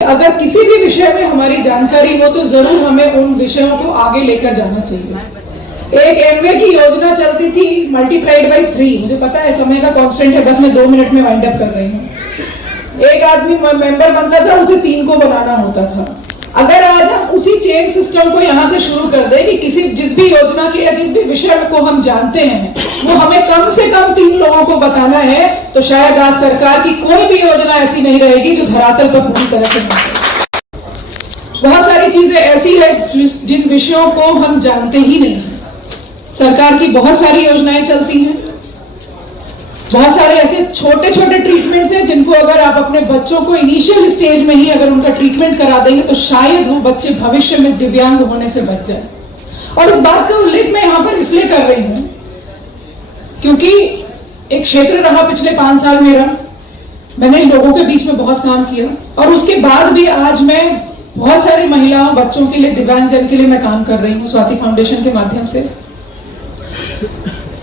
अगर किसी भी विषय में हमारी जानकारी हो तो जरूर हमें उन विषयों को आगे लेकर जाना चाहिए। एक एमवे की योजना चलती थी मल्टीप्लाइड बाई 3। मुझे पता है समय का कांस्टेंट है, बस मैं 2 मिनट में वाइंड अप कर रही हूँ। एक आदमी मेंबर बनता था, उसे 3 को बनाना होता था। अगर आज हम उसी चेन सिस्टम को यहाँ से शुरू कर दे कि जिस भी योजना के या जिस भी विषय को हम जानते हैं वो हमें कम से कम 3 लोगों को बताना है, तो शायद आज सरकार की कोई भी योजना ऐसी नहीं रहेगी जो धरातल पर पूरी तरह से नहीं। बहुत सारी चीजें ऐसी है जिन विषयों को हम जानते ही नहीं है। सरकार की बहुत सारी योजनाएं चलती हैं, बहुत सारे ऐसे छोटे छोटे ट्रीटमेंट्स हैं जिनको अगर आप अपने बच्चों को इनिशियल स्टेज में ही अगर उनका ट्रीटमेंट करा देंगे तो शायद वो बच्चे भविष्य में दिव्यांग होने से बच जाए। और इस बात का उल्लेख मैं यहां पर इसलिए कर रही हूं क्योंकि एक क्षेत्र रहा पिछले 5 साल मेरा, मैंने लोगों के बीच में बहुत काम किया और उसके बाद भी आज मैं बहुत सारी महिलाओं बच्चों के लिए, दिव्यांगजन के लिए मैं काम कर रही हूँ स्वाति फाउंडेशन के माध्यम से।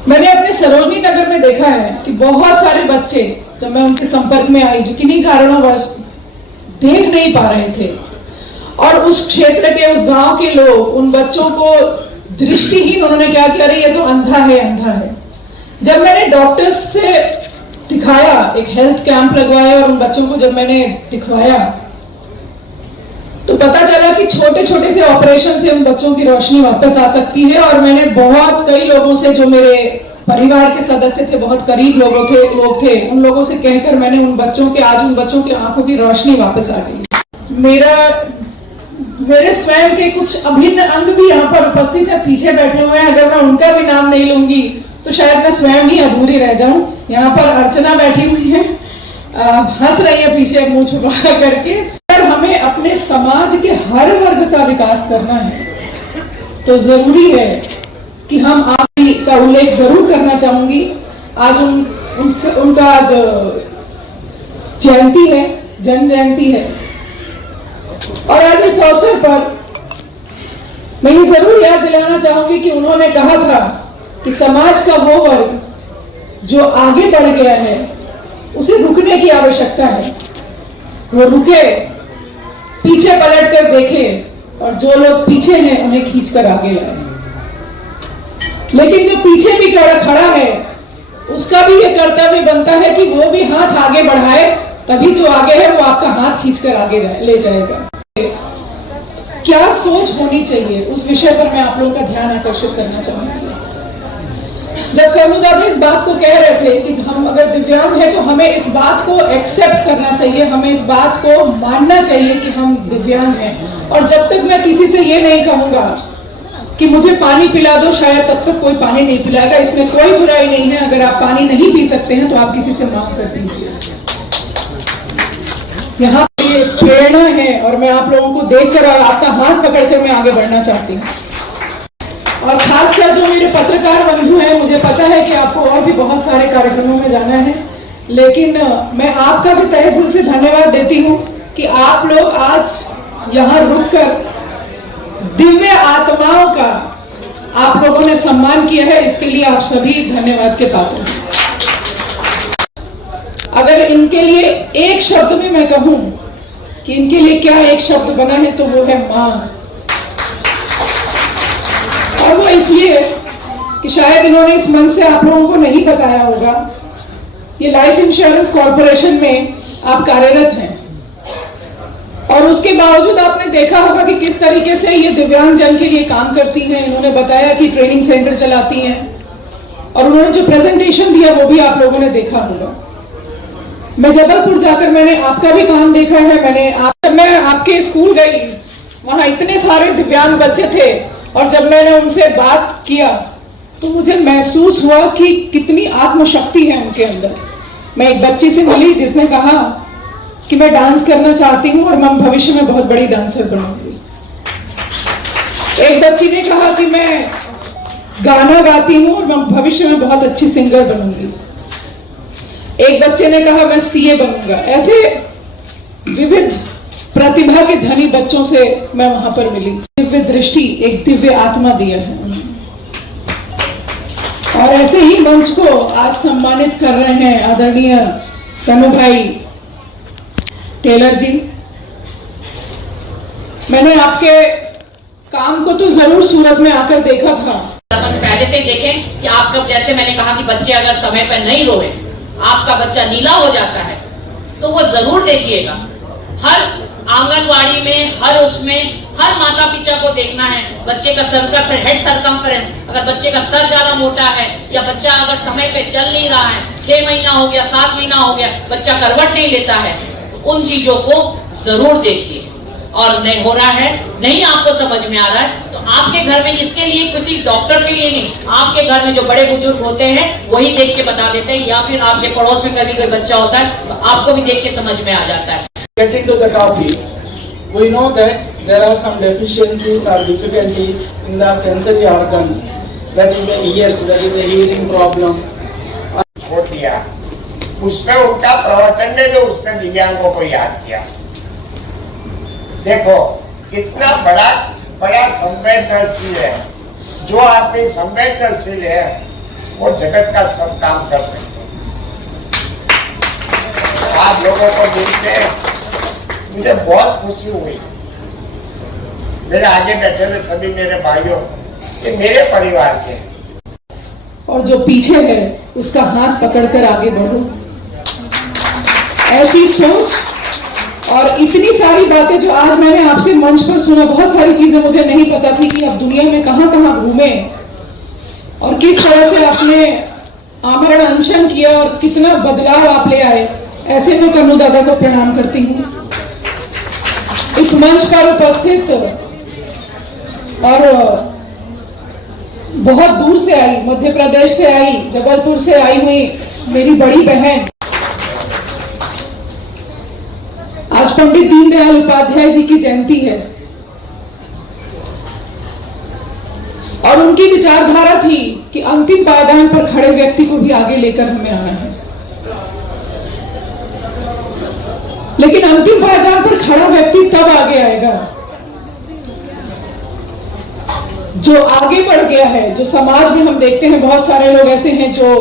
मैंने अपने सरोजनी नगर में देखा है कि बहुत सारे बच्चे, जब मैं उनके संपर्क में आई, जो किन्हीं कारणों देख नहीं पा रहे थे और उस क्षेत्र के, उस गांव के लोग उन बच्चों को दृष्टिहीन, उन्होंने क्या किया, अरे ये तो अंधा है, अंधा है। जब मैंने डॉक्टर्स से दिखाया, एक हेल्थ कैंप लगवाया और उन बच्चों को जब मैंने दिखवाया तो पता चला कि छोटे छोटे से ऑपरेशन से उन बच्चों की रोशनी वापस आ सकती है। और मैंने कई लोगों से, जो मेरे परिवार के सदस्य थे, बहुत करीब लोग थे, उन लोगों से कहकर मैंने आज उन बच्चों की आंखों की रोशनी वापस आ गई। मेरे स्वयं के कुछ अभिन्न अंग भी यहाँ पर उपस्थित है, पीछे बैठे हुए हैं। अगर मैं उनका भी नाम नहीं लूंगी तो शायद मैं स्वयं ही अधूरी रह जाऊं। यहाँ पर अर्चना बैठी हुई है, हंस रही है पीछे मुंह छुपा करके। हमें अपने समाज के हर वर्ग का विकास करना है तो जरूरी है कि हम आप का उल्लेख जरूर करना चाहूंगी। आज उनका जो जयंती है, जन्म जयंती है, और आज इस अवसर पर मैं ये जरूर याद दिलाना चाहूंगी कि उन्होंने कहा था कि समाज का वो वर्ग जो आगे बढ़ गया है उसे रुकने की आवश्यकता है। वो रुके, पीछे पलट कर देखे और जो लोग पीछे हैं उन्हें खींचकर आगे लाए। लेकिन जो पीछे भी खड़ा है उसका भी ये कर्तव्य बनता है कि वो भी हाथ आगे बढ़ाए, तभी जो आगे है वो आपका हाथ खींचकर आगे ले जाएगा। क्या सोच होनी चाहिए उस विषय पर मैं आप लोगों का ध्यान आकर्षित करना चाहूंगी। जब कन्नू दादा इस बात को कह रहे थे कि हम अगर दिव्यांग हैं तो हमें इस बात को एक्सेप्ट करना चाहिए, हमें इस बात को मानना चाहिए कि हम दिव्यांग हैं। और जब तक मैं किसी से ये नहीं कहूंगा कि मुझे पानी पिला दो, शायद तब तक कोई पानी नहीं पिलाएगा। इसमें कोई बुराई नहीं है, अगर आप पानी नहीं पी सकते हैं तो आप किसी से मांग कर दीजिए। यहाँ ये प्रेरणा है और मैं आप लोगों को देखकर और आपका हाथ पकड़कर मैं आगे बढ़ना चाहती हूँ। और खासकर जो मेरे पत्रकार बंधु हैं, मुझे पता है कि आपको और भी बहुत सारे कार्यक्रमों में जाना है, लेकिन मैं आपका भी तहे दिल से धन्यवाद देती हूँ कि आप लोग आज यहाँ रुककर दिव्य आत्माओं का आप लोगों ने सम्मान किया है। इसके लिए आप सभी धन्यवाद के पात्र हैं। अगर इनके लिए एक शब्द भी मैं कहूं कि इनके लिए क्या एक शब्द बना है तो वो है मां। और वो इसलिए कि शायद इन्होंने इस मन से आप लोगों को नहीं बताया होगा, ये लाइफ इंश्योरेंस कॉर्पोरेशन में आप कार्यरत हैं और उसके बावजूद आपने देखा होगा कि किस तरीके से ये दिव्यांगजन के लिए काम करती हैं। इन्होंने बताया कि ट्रेनिंग सेंटर चलाती हैं और उन्होंने जो प्रेजेंटेशन दिया वो भी आप लोगों ने देखा होगा। मैं जबलपुर जाकर मैंने आपका भी काम देखा है। मैं आपके स्कूल गई, वहां इतने सारे दिव्यांग बच्चे थे और जब मैंने उनसे बात किया तो मुझे महसूस हुआ कि कितनी आत्मशक्ति है उनके अंदर। मैं एक बच्ची से मिली जिसने कहा कि मैं डांस करना चाहती हूँ और मैं भविष्य में बहुत बड़ी डांसर बनूंगी। एक बच्ची ने कहा कि मैं गाना गाती हूँ और मैं भविष्य में बहुत अच्छी सिंगर बनूंगी। एक बच्चे ने कहा मैं सीए बनूंगा। ऐसे विविध प्रतिभा के धनी बच्चों से मैं वहां पर मिली। दिव्य दृष्टि, एक दिव्य आत्मा दिया है और ऐसे ही मंच को आज सम्मानित कर रहे हैं आदरणीय कन्नू भाई टेलर जी। मैंने आपके काम को तो जरूर सूरत में आकर देखा था। अपन पहले से देखें कि आप कब, जैसे मैंने कहा कि बच्चे अगर समय पर नहीं रोए, आपका बच्चा नीला हो जाता है, तो वो जरूर देखिएगा। हर आंगनवाड़ी में, हर उसमें, हर माता पिता को देखना है बच्चे का हेड सरकमफ्रेंस, अगर बच्चे का सर ज्यादा मोटा है या बच्चा अगर समय पे चल नहीं रहा है, 6 महीना हो गया, 7 महीना हो गया, बच्चा करवट नहीं लेता है, तो उन चीजों को जरूर देखिए। और नहीं हो रहा है, नहीं आपको समझ में आ रहा है, तो आपके घर में, इसके लिए किसी डॉक्टर के लिए नहीं, आपके घर में जो बड़े बुजुर्ग होते हैं वही देख के बता देते हैं, या फिर आपके पड़ोस में कभी कोई बच्चा होता है तो आपको भी देख के समझ में आ जाता है। Getting to the topic, we know that there are some deficiencies or difficulties in the sensory organs. That is the ears, that is the hearing problem. छोड़ दिया, उसमें उनका प्रवचन ने जो उसने दिव्यांगों को याद किया। देखो कितना बड़ा संवेदनशील है। जो आदमी संवेदनशील है वो जगत का सब काम कर सकते हैं। आप लोगों को मिलते मुझे बहुत खुशी हुई। मेरे आगे बैठे हुए सभी मेरे भाइयों, ये मेरे परिवार के, और जो पीछे है उसका हाथ पकड़कर आगे बढ़ो। ऐसी सोच और इतनी सारी बातें जो आज मैंने आपसे मंच पर सुना, बहुत सारी चीजें मुझे नहीं पता थी कि आप दुनिया में कहां कहां घूमे और किस तरह से आपने आमरण अनशन किया और कितना बदलाव आप ले आए। ऐसे में कन्नू दादा को प्रणाम करती हूँ। इस मंच पर उपस्थित और बहुत दूर से आई, मध्य प्रदेश से आई, जबलपुर से आई हुई मेरी बड़ी बहन, आज पंडित दीनदयाल उपाध्याय जी की जयंती है और उनकी विचारधारा थी कि अंतिम पायदान पर खड़े व्यक्ति को भी आगे लेकर हमें आना है। लेकिन अंतिम पायदान पर खड़ा व्यक्ति तब आगे आएगा जो आगे बढ़ गया है। जो समाज में हम देखते हैं बहुत सारे लोग ऐसे हैं जो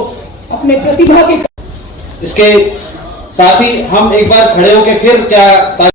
अपने प्रतिभा के, इसके साथ ही हम एक बार खड़े होकर फिर क्या